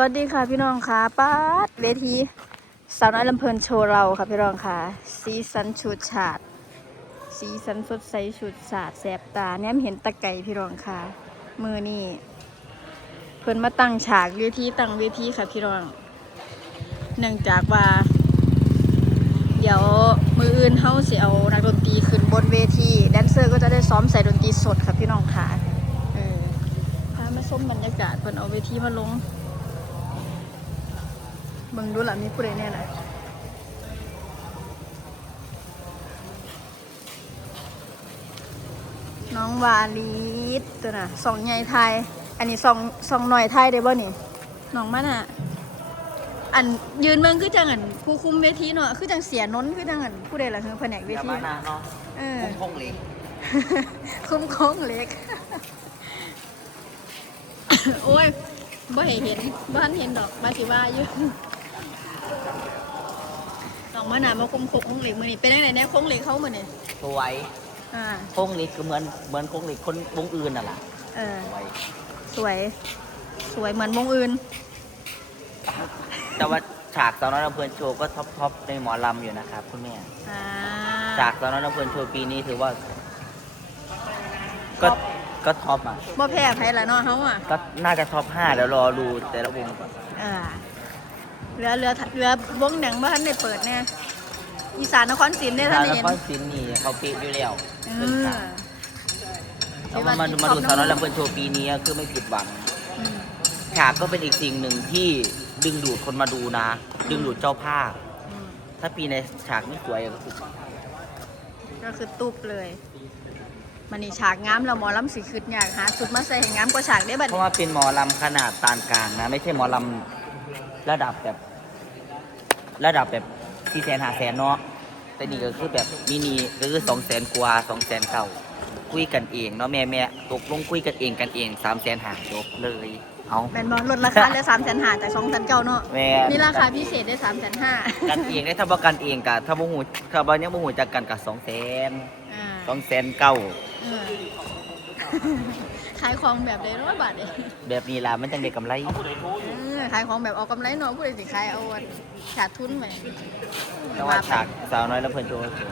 วัสดีค่ะพี่น้องค่ะป้าดเวทีสาวน้อยลำเพลินโชว์เราค่ะพี่น้องค่ะ สีสันชุดฉาด สีสันสดใสชุดฉาดแสบตาแนมเห็นตะไก่พี่น้องค่ะ มือนี่เพิ่นมาตั้งฉากเวทีตั้งเวทีค่ะพี่น้อง เนื่องจากว่า เดี๋ยวมืออื่นเฮาเสิเอานักดนตรีขึ้นบนเวทีแดนเซอร์ก็จะได้ซ้อมใส่ดนตรีสดค่ะพี่น้องค่ะเออพามาชมบรรยากาศเพิ่นเอาเวทีมาลง เบิ่งดูล่ะมีผู้ใดแน่น่ะน้องวาลีดตัวน่ะสองใหญ่ไทย อันนี้สองสองหน่อยไทยได้บ่นี่น้องมันอะ อันยืนเบิ่งคือจังอันผู้คุมเวทีเนาะคือจังเสียนนท์คือจังอันผู้ใดล่ะคือแผนกเวอย่าทีมานาเนาะเออคงคงเหล็กคุ้มโค้งเล็ก โอ้ยบ่เห็นเห็นบ้านเห็นดอกมาสิว่าอยู่ น้องมะนาวมาคุ้มโค้งเหล็กมือนี่เป็นยังไงแน่โค้งเหล็กเขามือนี่สวยอ่าคงเหล็กก็เหมือนเหมือนคงเหล็กคนวงอื่นน่ะล่ะเออ สวยสวย สวยเหมือนวงอื่น แต่ว่าฉากตอนนั้นเราเพลินโชว์ก็ท็อปท็อปในหมอลำอยู่นะครับคุณแม่อ่าฉากตอนนั้นเราเพลินโชว์ปีนี้ถือว่า ก็ก็ท็อปอะ บ่แพ้ไผละเนาะเฮาอะก็น่าจะท็อปห้าเดี๋ยวรอดูแต่ละวงก่อน เออ เรือเรือเรือวงหนังบ้านได้เปิดแน่อีสานนครศรีเนี่ยท่านแล้วเห็นก็สินนี่เขาปีอยู่แล้วเอเรื่องอฉากแล้วมามาดูมาดูตอนนั้นเราเพลินโชว์ปีนี้คือไม่ผิดหวังอืมฉากก็เป็นอีกสิ่งหนึ่งที่ดึงดูดคนมาดูนะ ดึงดูดเจ้าภาพอืมถ้าปีในฉากไม่สวยก็คือก็คือตุบเลยมันนี่ฉากงามเราหมอลำสีขึ้นอยากหาสุดมาใส่ให้งามกว่าฉากได้บัดเพราะว่าเป็นหมอลำขนาดปานกลางนะ ไม่ใช่หมอลำ ระดับแบบ ระดับแบบสี่แสนหาแสนเนาะแต่นี่ก็คือแบบมินิก็คือสองแสนกว่าสองแสนเก่าคุยกันเองเนาะแม่แม่ตกลงคุยกันเองกันเองสามแสนหาจบเลย เอาแมนบอลลดราคาเหลือสามแสนห้าจากสองแสนเก้าเนาะแม่นี่ราคาพิเศษได้สามแสนห้ากันเองได้ถ้าว่ากันเองกะถ้าบ่หูถ้าบ่ยังบ่หูจักกันกับสองแสนสองแสนเก้า ขายของแบบเลยร้อยบาทเองแบบนี้ล่ะมันจังได้กำไรเออขายของแบบเอากำไรเนาะผู้ใดสิขายเอาอันขาดทุนไหมแต่ว่าฉากสาวน้อยแล้วเพิ่นโชว์สวย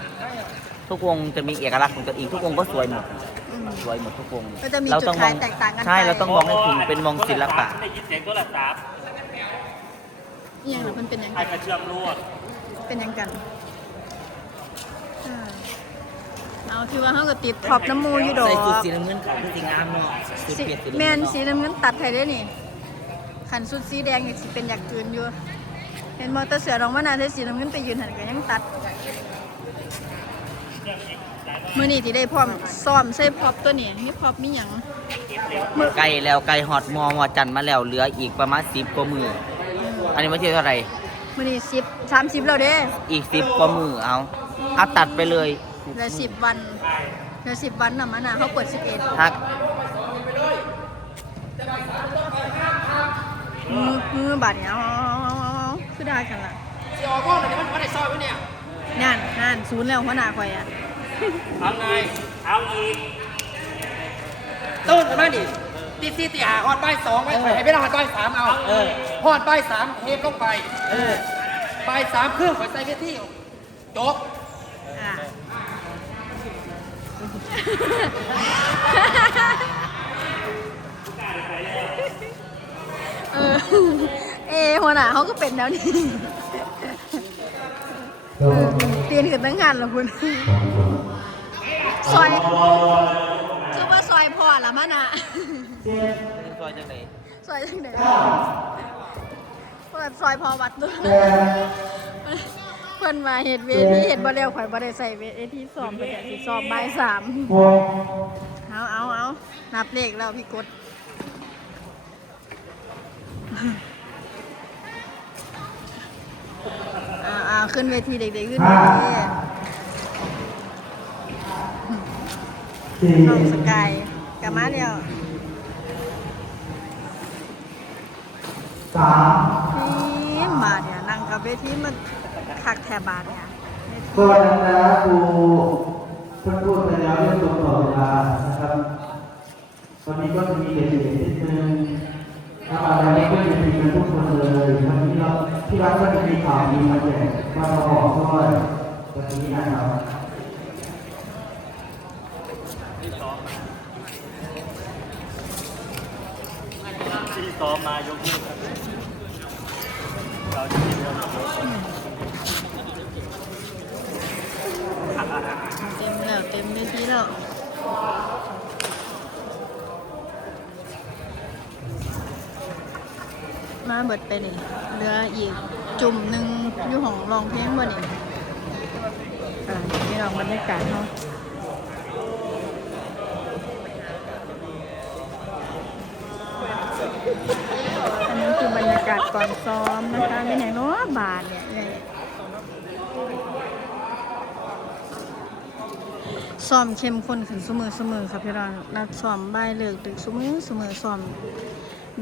ทุกวงจะมีเอกลักษณ์ของตัวเองทุกวงก็สวยหมดอืม สวยหมดทุกวงก็จะมีเราจุดต้องมขาอยงแตกต่างกันไป ใช่เราต้องมองให้ถึงเป็นมองศิลปะ ได้ยินเสียงโทรศัพท์อหย่างละมันเป็นหยังไอ้กระเชื่อมรั่วเป็นหยังกันเออ เอาที่ว่าเขาก็ติดท็อปน้ำมูอยู่ดอกใส่สุดสีน้ำเงินขาวคือสีงามเนาะสุดสิเปลี่ยนสีแมน้ำเงินนสีเนาะน้ำเงินตัดไทยได้นี่ขันสุดสีแดงอยากสิเป็นอยากกืนอยู่ เห็นมอเตอร์เสือรองมานาวใช้สีน้ำเงินไปยืนหันกันยังตัดมือนี่ที่ได้พร้อมซ้อมใส่พร็อปตัวนี้มีพร็อปมีหยังมือไก่แล้วไก่ฮอดมอมอจันทร์มาแล้วเหลืออีกประมาณสิบกว่ามือ อันนี้ไม่ใช่เท่าไหร่มือนี่สิบสามสิบแล้วเด้ อีกสิบกว่ามือเอาเอาตัดไปเลย เหลือสิบวันเหลือสิบวันน่ะมานาวเขาเปิดสิบเอ็ดฮักมือมือบาดเนี่ยเอาเอาเอาเอาคือได้กันล่ะสิออกก้อนเดี๋ยวมันไม่ได้ซอยไว้เนี่ยนั่นนั่นศูนย์แล้วหัวหน้าข่อยอะเอาไงเอาอีกต้นมาดิตีสี่ตีห้าหอดป้ายสองไว้ให้เวลาหอดป้ายสามเอาเออหอดป้ายสามเทปลงไปเออป้ายสามเครื่องขอยใส่เวทีจบ อะ เออเอหัวหน้าเขาก็เป็นแล้วนี่เออเตียนขึ้นตั้งงานแล้วคุณซอย คือว่าซอยพอละมันอะซอยจังไหนซอยจังไหนเปิดซอยพอวัดตัวเพิ่นมาเห็ดเวทีเห็ดบ่เร็วข่อยบ่ได้ใส่เวทีซ้อมเพิ่นก็สิซ้อมบ่ายสามเอาเอาเอานับเลขแล้วพี่กดอ่าอ่าขึ้นเวทีเด็กๆขึ้นเวทีน้องสกายกลับมาแล้วนี่บาทเนี่ยนั่งกับเวทีมัน คักแทบบาทเนี่ยก็วันนั้นนะครูเพิ่งพูดไปแล้วเรื่องตรงต่อเวลานะครับวันนี้ก็จะมีเด็กๆนิดนึงให้ถ้าอะไรไม่ก็จะดีกันทุกคนเลยวันนี้เราที่รักก็จะมีข่าวดีมาแจกมาบอกด้วยวันนี้นะครับที่ซ้อมมายกมือเราจะมีเรื่องของ เต็มแล้วเต็มเวทีแล้วมาเบิดไปนี่เหลืออีกจุ่มหนึ่งอยู่ของรองเพลงบ่นี่อ่านี่ลองบรรยากาศเนาะ กาศก่อนซ้อมนะคะเป็นอย่างน้อบาทเนี่ยเนี่ยซ้อมเข้มข้นขึ้นเสมอเสมอครับพี่รอนนัดซ้อมบ่ายเลิกดึกเสมอเสมอซ้อม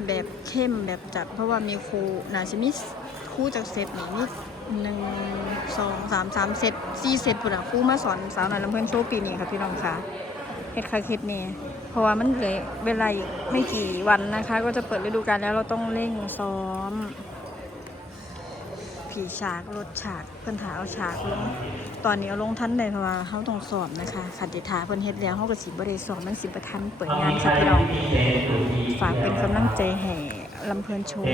แบบเข้มแบบจัด เพราะว่ามีครูนาซิมิสครูจากเซตนี่มีหนึ่งสองสามสามเซตสี่เซตพุ่นอะครูมาสอนสาวหน่อยลำเพื่อนโชว์ปีนี้ครับพี่น้องค่ะเฮ็ดคาคิดนี่ เพราะว่ามันเหลือเวลาอีกไม่กี่วันนะคะ ก็จะเปิดฤดูกาลแล้วเราต้องเร่งซ้อม ผีฉากรถฉากเพิ่นถาเอาฉากลงตอนนี้เอาลงทันได้เพราะว่าเขาต้องสอบนะคะขัดติถาเพิ่นเฮ็ดแล้วเขาก็สิบ่ได้สอบมันสิบ่ทันเปิดงานค่ะพี่น้องฝากเป็นกำลังใจให้ลำเพลินโชว์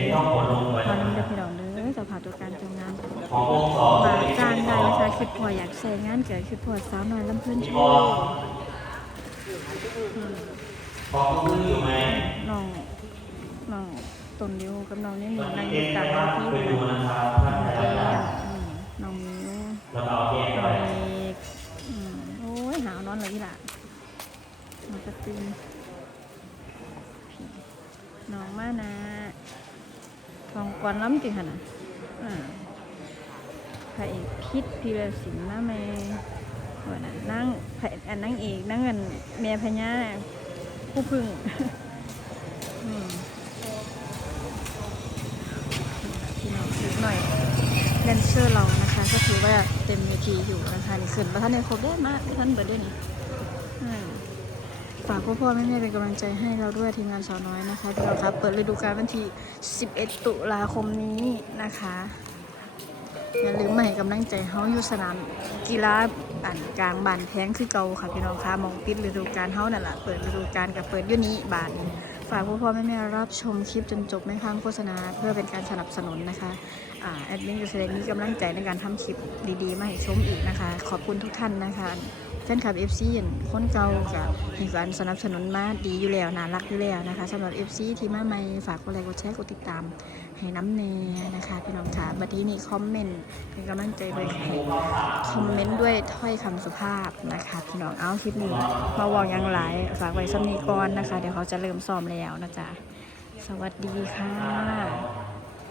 มานํเด้อพี่น้องเด้อจะผ่านตัวการจัดงานมาจ้างได้นะคะคิดพออยากใช้งานเกิดคิดพอสาวน้อยลำเพลินโชว์ อืมน้องน้องต้นดิวกับน้องนี่มีนั่งอยู่กลางเวทีเลยแก้มอืมน้องมิวน้องเอกอืมโอ้ยหาวนอนเลยอีหล่ะน้องกระตินพี่น้องมานะทองกวนล้ำจริงขนาดอ่าพระเอกพิษพีรศิลป์นะแม่วันนั้นนั่งพระอันนั่งเอกนั่งเงินแม่พญา ผู้พึ่งอืมพี่น้องหน่อยแดนเซอร์เรานะคะ ก็ถือว่าเต็มเวทีอยู่นะคะนี่ขึ้นประท่านในครบได้มากท่านเบิร์ดด้วยนี่ฝากพ่อพ่อแม่แม่เป็นกำลังใจให้เราด้วยทีมงานสาวน้อยนะคะที่เราครับเปิดฤดูกาลวันที่ 11 ตุลาคมนี้นะคะ อย่าลืมมาให้กำลังใจเฮาอยู่สนามกีฬาอันกลางบานแพงคือเก่าค่ะพี่น้องคะมองปิดฤดูกาลเฮานั่นแหละเปิดฤดูกาลกับเปิดยุ่นี้บานนี้ฝากพ่อพ่อแม่แม่รับชมคลิปจนจบไม่ค้างโฆษณาเพื่อเป็นการสนับสนุนนะคะอแอดมินจะแสดงมีกำลังใจในการทำคลิปดีๆ มาให้ชมอีกนะคะ ขอบคุณทุกท่านนะคะแฟนคลับ FC เห็นคนเก่ากับให้การสนับสนุนมาดีอยู่แล้วน่ารักอยู่แล้วนะคะสำหรับ FC ที่มาใหม่ฝากกดไลค์กดแชร์กดติดตาม ให้น้ำเนนะคะพี่น้องค่ะบัดนี้นี่คอมเมนต์เป็นกำลังใจด้วยค่ะคอมเมนต์ด้วยถ้อยคำสุภาพนะคะ พี่น้องเอาคลิปนี้มาวางยังหลายฝากไว้สำนีก่อนนะคะ เดี๋ยวเขาจะเริ่มซ้อมแล้วนะจ๊ะสวัสดีค่ะ